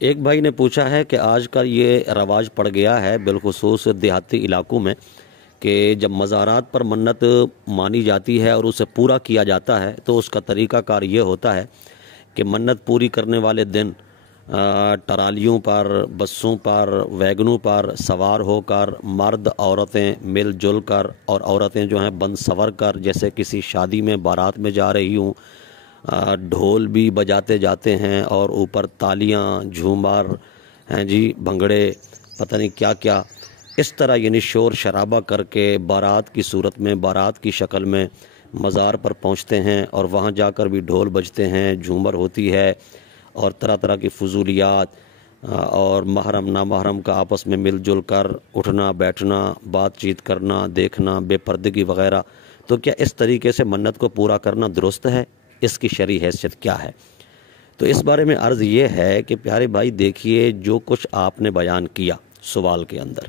ایک بھائی نے پوچھا ہے کہ آج کل یہ رواج پڑ گیا ہے بالخصوص دیہاتی علاقوں میں کہ جب مزارات پر منت مانی جاتی ہے اور اسے پورا کیا جاتا ہے تو اس کا طریقہ کار یہ ہوتا ہے کہ منت پوری کرنے والے دن ٹرالیوں پر، بسوں پر، ویگنوں پر سوار ہو کر مرد عورتیں مل جل کر، اور عورتیں جو ہیں بند سور کر، جیسے کسی شادی میں بارات میں جا رہی ہوں، ڈھول بھی بجاتے جاتے ہیں اور اوپر تالیاں، جھومر ہیں جی، بھنگڑے، پتہ نہیں کیا کیا، اس طرح یعنی شور شرابہ کر کے بارات کی صورت میں، بارات کی شکل میں مزار پر پہنچتے ہیں، اور وہاں جا کر بھی ڈھول بجتے ہیں، جھومر ہوتی ہے اور طرح طرح کی فضولیات، اور محرم نامحرم کا آپس میں مل جل کر اٹھنا بیٹھنا، بات چیت کرنا، دیکھنا، بے پردگی وغیرہ۔ تو کیا اس طریقے سے منت کو پورا کرنا درست ہے؟ اس کی شرعی حیثیت کیا ہے؟ تو اس بارے میں عرض یہ ہے کہ پیارے بھائی دیکھیے، جو کچھ آپ نے بیان کیا سوال کے اندر،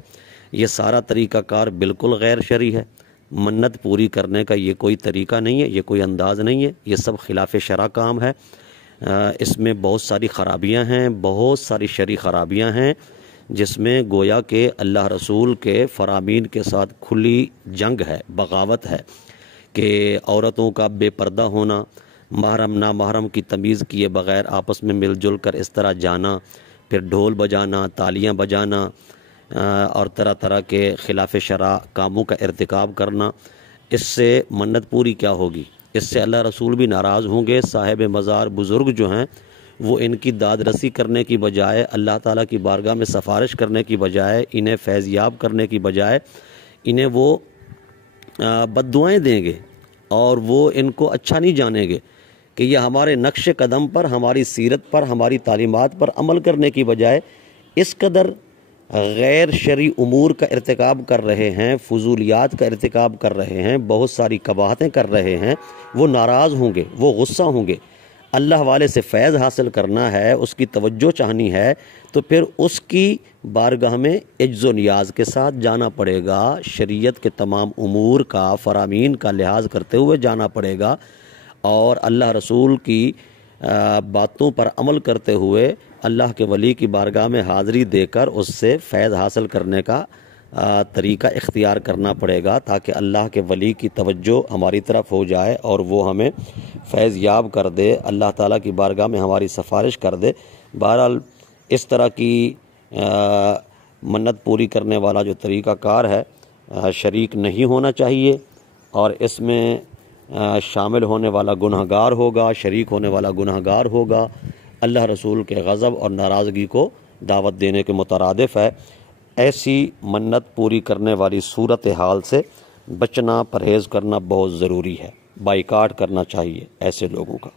یہ سارا طریقہ کار بالکل غیر شرعی ہے۔ منت پوری کرنے کا یہ کوئی طریقہ نہیں ہے، یہ کوئی انداز نہیں ہے، یہ سب خلاف شرع کام ہے۔ اس میں بہت ساری خرابیاں ہیں، بہت ساری شرعی خرابیاں ہیں، جس میں گویا کہ اللہ رسول کے فرامین کے ساتھ کھلی جنگ ہے، بغاوت ہے، کہ عورتوں کا بے پردہ ہونا، محرم نامحرم کی تمیز کیے بغیر آپس میں مل جل کر اس طرح جانا، پھر ڈھول بجانا، تالیاں بجانا، اور طرح طرح کے خلاف شرع کاموں کا ارتکاب کرنا۔ اس سے منت پوری کیا ہوگی؟ اس سے اللہ رسول بھی ناراض ہوں گے۔ صاحب مزار بزرگ جو ہیں وہ ان کی داد رسی کرنے کی بجائے، اللہ تعالیٰ کی بارگاہ میں سفارش کرنے کی بجائے، انہیں فیض یاب کرنے کی بجائے انہیں وہ بد دعائیں دیں گے، اور وہ ان کو اچھا نہیں جانیں گے کہ یہ ہمارے نقش قدم پر، ہماری سیرت پر، ہماری تعلیمات پر عمل کرنے کی بجائے اس قدر غیر شرعی امور کا ارتکاب کر رہے ہیں، فضولیات کا ارتکاب کر رہے ہیں، بہت ساری قباحتیں کر رہے ہیں۔ وہ ناراض ہوں گے، وہ غصہ ہوں گے۔ اللہ والے سے فیض حاصل کرنا ہے، اس کی توجہ چاہنی ہے، تو پھر اس کی بارگاہ میں عجز و نیاز کے ساتھ جانا پڑے گا، شریعت کے تمام امور کا، فرامین کا لحاظ کرتے ہوئے جانا پڑے گا، اور اللہ رسول کی باتوں پر عمل کرتے ہوئے اللہ کے ولی کی بارگاہ میں حاضری دے کر اس سے فیض حاصل کرنے کا طریقہ اختیار کرنا پڑے گا، تاکہ اللہ کے ولی کی توجہ ہماری طرف ہو جائے اور وہ ہمیں فیض یاب کر دے، اللہ تعالیٰ کی بارگاہ میں ہماری سفارش کر دے۔ بہرحال اس طرح کی منت پوری کرنے والا جو طریقہ کار ہے شریک نہیں ہونا چاہیے، اور اس میں شامل ہونے والا گنہگار ہوگا، شریک ہونے والا گنہگار ہوگا، اللہ رسول کے غضب اور ناراضگی کو دعوت دینے کے مترادف ہے۔ ایسی منت پوری کرنے والی صورتحال سے بچنا، پرہیز کرنا بہت ضروری ہے، بائیکاٹ کرنا چاہیے ایسے لوگوں کا۔